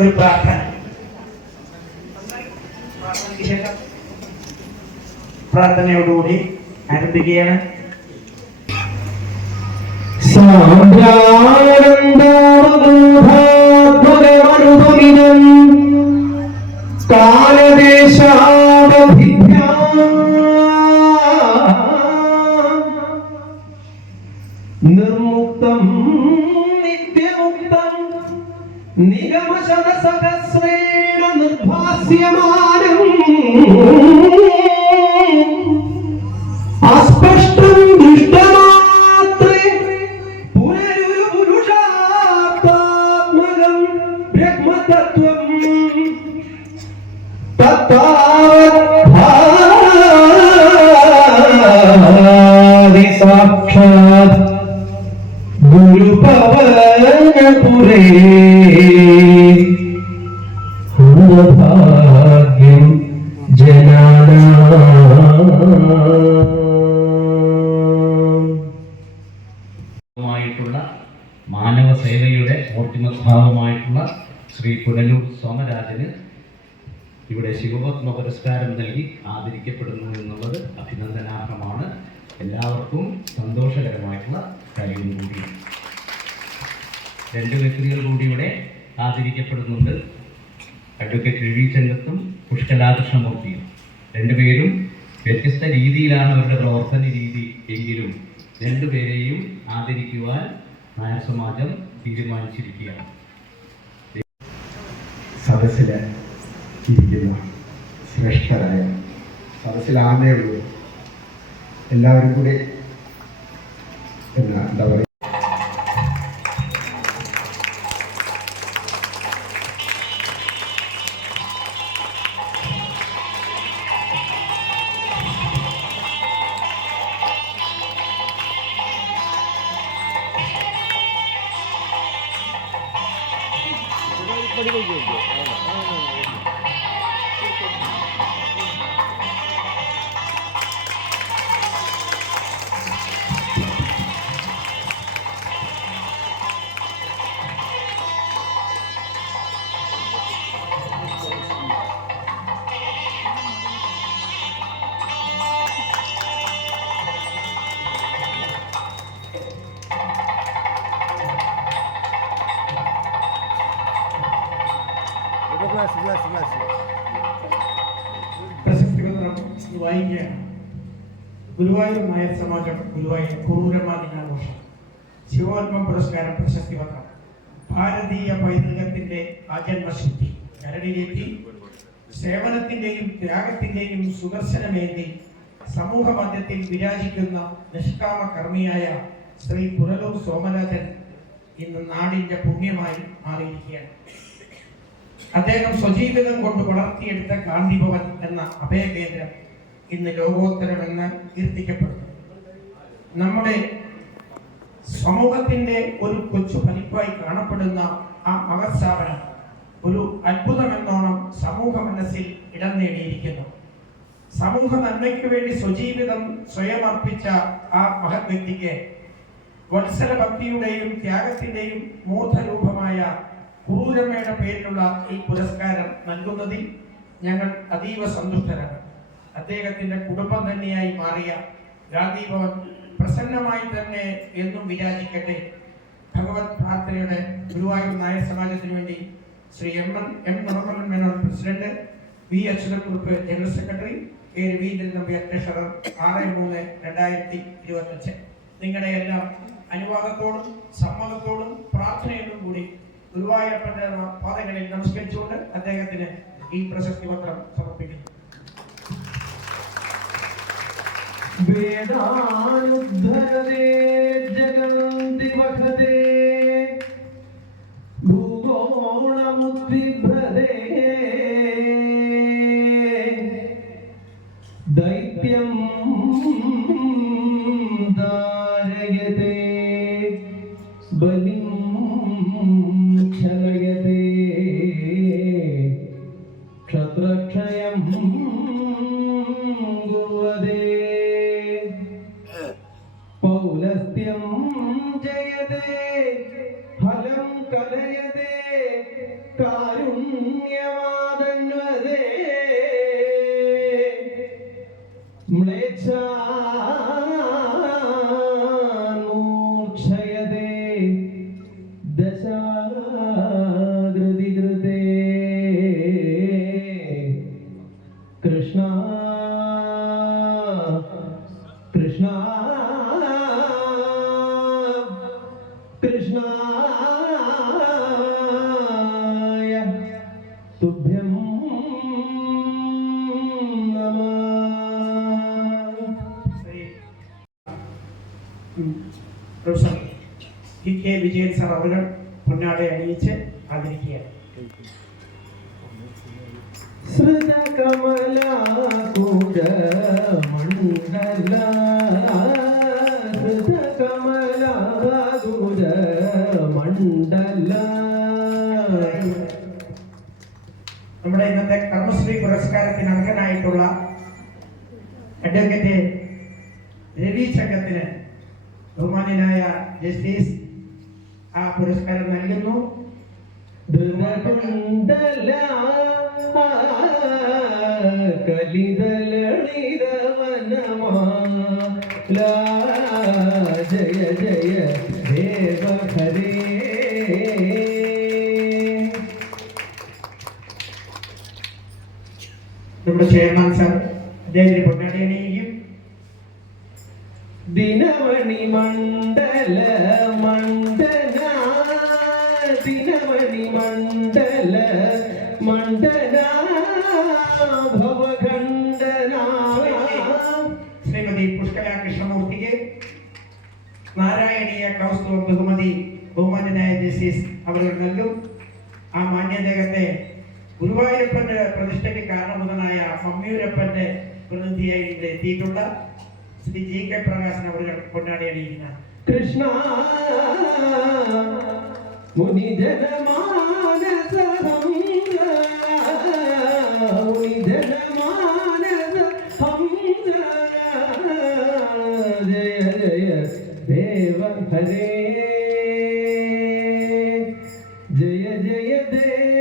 ഒരു പ്രാർത്ഥന. പ്രാർത്ഥനയോടുകൂടി ആരംഭിക്കുകയാണ്. നിർമുക്തം നിത്യമുക്തം നിഗമശതസഹസ്രേണ നിർഭാസ്യമാനം അസ്പഷ്ടം ദൃഷ്ടമാത്രേ പുനരൊരു പുരുഷാത്മാത്മകം ബ്രഹ്മതത്വം തത്താവത് സാക്ഷാത് ഗുരുപവനപുരേ ഭാഗ്യം ജനാനായിട്ടുള്ള മാനവ സേവയുടെ മൂർത്തിമദ്ഭാവമായിട്ടുള്ള ശ്രീ പുനലൂർ സോമരാജന് ഇവിടെ ശിവപത്മ പുരസ്കാരം നൽകി ആദരിക്കപ്പെടുന്നു എന്നുള്ളത് അഭിനന്ദനാർഹമാണ്. എല്ലാവർക്കും സന്തോഷകരമായിട്ടുള്ള കാര്യം കൂടി. രണ്ട് വ്യക്തികൾ കൂടി ഇവിടെ ആദരിക്കപ്പെടുന്നുണ്ട്. അഡ്വക്കേറ്റ് രവി ചെങ്കത്തും പുഷ്കലാകൃഷ്ണമൂർത്തിയും. രണ്ടുപേരും വ്യത്യസ്ത രീതിയിലാണ് അവരുടെ പ്രവർത്തന രീതി എങ്കിലും രണ്ടുപേരെയും ആദരിക്കുവാൻ നായർ സമാജം തീരുമാനിച്ചിരിക്കുകയാണ്. സദസ്സിൽ ഇരിക്കുന്ന ശ്രേഷ്ഠരായ സദസ്സിലാണേ ഉള്ളൂ എല്ലാവരും കൂടി എന്താ പറയുക, പ്രശസ്തി പത്രം വായിക്കുകയാണ്. ഗുരുവായൂർ നായർ സമാജം ഗുരുവായൂർ കുറൂരമ്മ ദിനാഘോഷം ശിവോത്മ പുരസ്കാരം പ്രശസ്തി പത്രം ഭാരതീയ പൈതൃകത്തിന്റെ ആജന്മശുദ്ധി കരടിലേറ്റി സേവനത്തിന്റെയും ത്യാഗത്തിന്റെയും സുദർശനമേന്തി സമൂഹ മധ്യത്തിൽ വിരാജിക്കുന്ന നിഷ്കാമ കർമ്മിയായ ശ്രീ പുനലൂർ സോമരാജൻ ഇന്ന് നാടിന്റെ പുണ്യമായി മാറിയിരിക്കുകയാണ്. അദ്ദേഹം സ്വജീവിതം കൊണ്ട് വളർത്തിയെടുത്ത ഗാന്ധിഭവൻ എന്ന അഭയകേന്ദ്രം ഇന്ന് ലോകോത്തരമെന്ന് കീർത്തിക്കപ്പെടുന്നു. നമ്മുടെ സമൂഹത്തിന്റെ ഒരു കൊച്ചു പതിപ്പായി കാണപ്പെടുന്ന ആ മഹസ്ഥാപനം ഒരു അത്ഭുതമെന്നോണം സമൂഹ മനസ്സിൽ ഇടം നേടിയിരിക്കുന്നു. സമൂഹ നന്മയ്ക്ക് വേണ്ടി സ്വജീവിതം സ്വയം അർപ്പിച്ച ആ മഹത് വ്യക്തിക്ക് വത്സല ഭക്തിയുടെയും ത്യാഗത്തിന്റെയും മൂർധരൂപമായ കുറൂരമ്മയുടെ പേരിലുള്ള ഈ പുരസ്കാരം നൽകുന്നതിൽ ഞങ്ങൾ അതീവ സന്തുഷ്ടരാണ്. അദ്ദേഹത്തിന്റെ കുടുംബം തന്നെയായി മാറിയ ഗാന്ധി ഭവൻ പ്രസന്നമായി തന്നെ എന്നും വിരാജിക്കട്ടെ. ഭഗവത് പ്രാർത്ഥനയുടെ ഗുരുവായൂർ നായർ സമാജത്തിന് വേണ്ടി Shri M Navakaran Menon president, V Achyuthakkurupp general secretary, K Raveendran Nambiar treasurer, 6/3/2025. നിങ്ങളുടെ എല്ലാം അനുവാദത്തോടും സമ്മതത്തോടും പ്രാർത്ഥനയോടും കൂടി ഗുരുവായൂരപ്പന്റെ പാദങ്ങളിൽ നമസ്കരിച്ചുകൊണ്ട് അദ്ദേഹത്തിന് ഈ പ്രശസ്തി പത്രം സമർപ്പിക്കുന്നു. വേദാനുദ്ധരതേ ജഗന്തി വഖതേ ഭൂഗോളമുദ്വിഭ്രതേ ദൈത്യം ധാരയതേ ബലിം ക്ഷലയതേ ക്ഷത്രക്ഷയം ഗുവദേ പൗലസ്ത്യം ജയതേ ഫലം കലയതേ കാരുണ്യം തുഭ്യം നമഃ. Shri professor K Vijayan sir അവർ പൊന്നാട അണിയിച്ച് ആദരിക്കുകയാണ്. നമ്മുടെ ഇന്നത്തെ കർമ്മശ്രീ പുരസ്കാരത്തിന് അർഹനായിട്ടുള്ള അഡ്വക്കേറ്റ് രവി ചങ്കത്തിന് ബഹുമാന്യനായ ജസ്റ്റിസ് ആ പുരസ്കാരം നൽകുന്നു. ജയ ജയ ദേവ ഹരേ. നമ്മുടെ ചെയർമാൻ സാർ അദ്ദേഹത്തിന് പൊന്നാടി അണിയിക്കും. ദിനമണി മണ്ഡല മണ്ഡല ദിനമണി മണ്ഡല മണ്ഡല ഭവഖണ്ഡന. ശ്രീമതി പുഷ്കല കൃഷ്ണമൂർത്തിക്ക് നാരായണീയ കൗസ്തുഭ ബഹുമതി ബഹുമാന്യനായ ജസ്റ്റിസ് അവർ നൽകും. ആ മാന്യദേഹത്തെ ഗുരുവായൂരപ്പന്റെ പ്രതിഷ്ഠയ്ക്ക് കാരണഭൂതനായ മമ്മിയൂരപ്പന്റെ പ്രതിനിധിയായി ഇവിടെ എത്തിയിട്ടുള്ള ശ്രീ ജി കെ പ്രകാശൻ അവർ കൊണ്ടാടി അണിയിക്കുന്ന കൃഷ്ണ മുനിജനമാനസ ഹംസ മുനിജനമാനസ ഹംസ. ജയ ജയ ദേവ ഹരേ. ജയ ജയ ദേവ